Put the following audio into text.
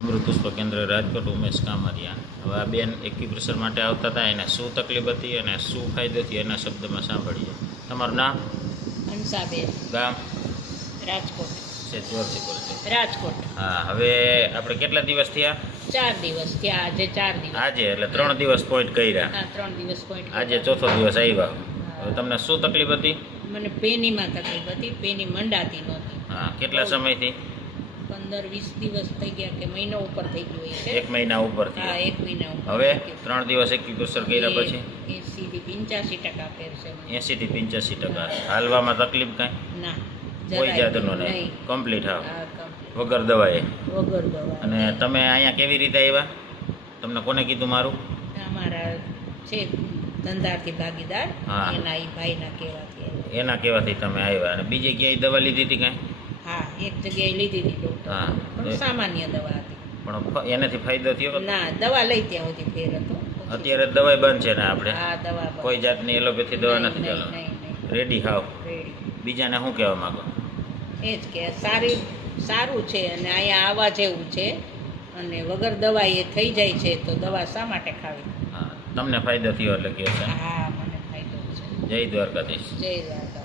પુષ્પ કેન્દ્ર રાજકોટ ઉમેશ કામરિયા. હવે આ બેન એક્યુપ્રેશર માટે આવતા હતા એને શું તકલીફ હતી અને શું ફાયદો થયો એના શબ્દમાં સાંભળીએ. તમારું નામ? હંસાબેન. ગામ? રાજકોટ. છે જોરથી બોલશે રાજકોટ. હા હવે આપણે કેટલા દિવસ થયા? ચાર દિવસ થયા આજે ચાર દિવસ. આજે એટલે ત્રણ દિવસ પોઈન્ટ કર્યા. ત્રણ દિવસ પોઈન્ટ આજે ચોથો દિવસ આવ્યા. હવે તમને શું તકલીફ હતી? મને પેનીમાં તકલીફ હતી પેની મંડાતી નહોતી. હા કેટલા સમયથી? પંદર વીસ દિવસ થઈ ગયા કે મહિનો ઉપર થઈ ગયો છે. એક મહિના ઉપર હા એક મહિના ઉપર હવે ત્રણ દિવસ એક્યુપ્રેશર કર્યા પછી? એસી થી પંચ્યાસી ટકા ફેરશે એસી થી પંચ્યાસી ટકા. હાલવામાં તકલીફ કાંઈ? ના કોઈ જાતનો નહીં. કમ્પ્લીટ હા, વગર દવાએ? વગર દવા અને તમે અહીંયા કેવી રીતે આવ્યા? તમને કોને કીધું મારું? અમારા છે ધંધાથી ભાગીદાર. એના એ ભાઈના કહેવાથી એના કહેવાથી તમે આવ્યા. અને બીજે ક્યાંય દવા લીધી હતી કાંઈ? એક જગ્યાએ લીધી હતી ડોક્ટર પણ સામાન્ય દવા હતી. પણ એનાથી ફાયદો થયો? ના દવા લઈ ત્યાં સુધી ફેર હતો. અત્યારે દવાઈ બંધ છે ને આપણે? હા દવા કોઈ જાતની એલોપેથી દવા નથી ચાલો. રેડી હાવ. બીજાને શું કહેવા માંગો? એ જ કે સારી સારું છે અને અહીંયા આવવા જેવું છે અને વગર દવા એ થઈ જાય છે તો દવા શા માટે ખાવી? હા તમને ફાયદો થયો એટલે છે હા મને ફાયદો છે. જય દ્વારકાધીશ. જય રામ